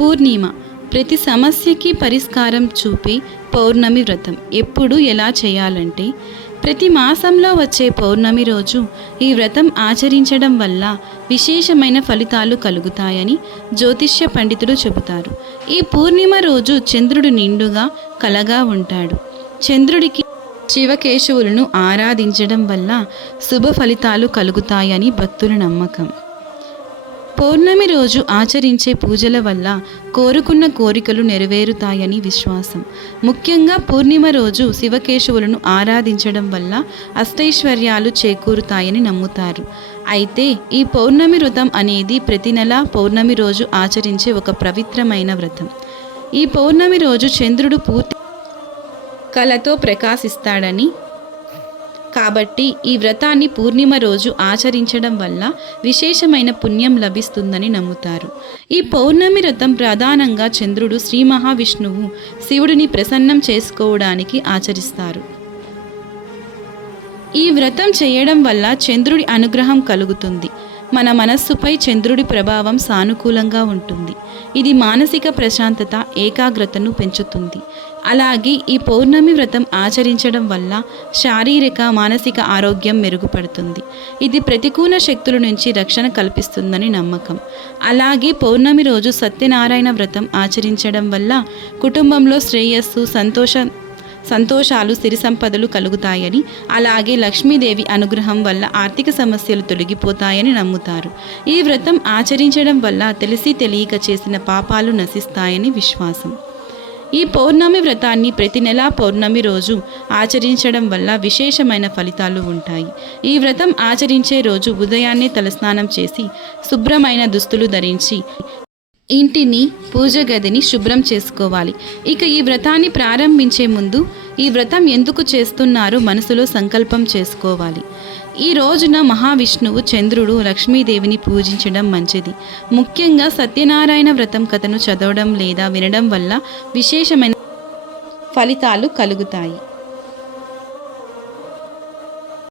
పూర్ణిమ ప్రతి సమస్యకి పరిష్కారం చూపే పౌర్ణమి వ్రతం. ఎప్పుడు ఎలా చేయాలంటే, ప్రతి మాసంలో వచ్చే పౌర్ణమి రోజు ఈ వ్రతం ఆచరించడం వల్ల విశేషమైన ఫలితాలు కలుగుతాయని జ్యోతిష్య పండితులు చెబుతారు. ఈ పూర్ణిమ రోజు చంద్రుడు నిండుగా కలగా ఉంటాడు. చంద్రుడికి శివకేశవులను ఆరాధించడం వల్ల శుభ ఫలితాలు కలుగుతాయని భక్తుల నమ్మకం. పౌర్ణమి రోజు ఆచరించే పూజల వల్ల కోరుకున్న కోరికలు నెరవేరుతాయని విశ్వాసం. ముఖ్యంగా పూర్ణిమ రోజు శివకేశవులను ఆరాధించడం వల్ల అష్టైశ్వర్యాలు చేకూరుతాయని నమ్ముతారు. అయితే ఈ పౌర్ణమి వ్రతం అనేది ప్రతి నెల పౌర్ణమి రోజు ఆచరించే ఒక పవిత్రమైన వ్రతం. ఈ పౌర్ణమి రోజు చంద్రుడు పూర్తి కళతో ప్రకాశిస్తాడని, కాబట్టి ఈ వ్రతాన్ని పూర్ణిమ రోజు ఆచరించడం వల్ల విశేషమైన పుణ్యం లభిస్తుందని నమ్ముతారు. ఈ పౌర్ణమి వ్రతం ప్రధానంగా చంద్రుడు శ్రీ మహావిష్ణువు శివుడిని ప్రసన్నం చేసుకోవడానికి ఆచరిస్తారు. ఈ వ్రతం చేయడం వల్ల చంద్రుడి అనుగ్రహం కలుగుతుంది. మన మనస్సుపై చంద్రుడి ప్రభావం సానుకూలంగా ఉంటుంది. ఇది మానసిక ప్రశాంతత, ఏకాగ్రతను పెంచుతుంది. అలాగే ఈ పౌర్ణమి వ్రతం ఆచరించడం వల్ల శారీరక, మానసిక ఆరోగ్యం మెరుగుపడుతుంది. ఇది ప్రతికూల శక్తుల నుంచి రక్షణ కల్పిస్తుందని నమ్మకం. అలాగే పౌర్ణమి రోజు సత్యనారాయణ వ్రతం ఆచరించడం వల్ల కుటుంబంలో శ్రేయస్సు, సంతోషాలు, సిరి సంపదలు కలుగుతాయని, అలాగే లక్ష్మీదేవి అనుగ్రహం వల్ల ఆర్థిక సమస్యలు తొలగిపోతాయని నమ్ముతారు. ఈ వ్రతం ఆచరించడం వల్ల తెలిసి తెలియక చేసిన పాపాలు నశిస్తాయని విశ్వాసం. ఈ పౌర్ణమి వ్రతాన్ని ప్రతి నెలా పౌర్ణమి రోజు ఆచరించడం వల్ల విశేషమైన ఫలితాలు ఉంటాయి. ఈ వ్రతం ఆచరించే రోజు ఉదయాన్నే తలస్నానం చేసి శుభ్రమైన దుస్తులు ధరించి ఇంటిని, పూజ గదిని శుభ్రం చేసుకోవాలి. ఇక ఈ వ్రతాన్ని ప్రారంభించే ముందు ఈ వ్రతం ఎందుకు చేస్తున్నారో మనసులో సంకల్పం చేసుకోవాలి. ఈ రోజున మహావిష్ణువు, చంద్రుడు, లక్ష్మీదేవిని పూజించడం మంచిది. ముఖ్యంగా సత్యనారాయణ వ్రతం కథను చదవడం లేదా వినడం వల్ల విశేషమైన ఫలితాలు కలుగుతాయి.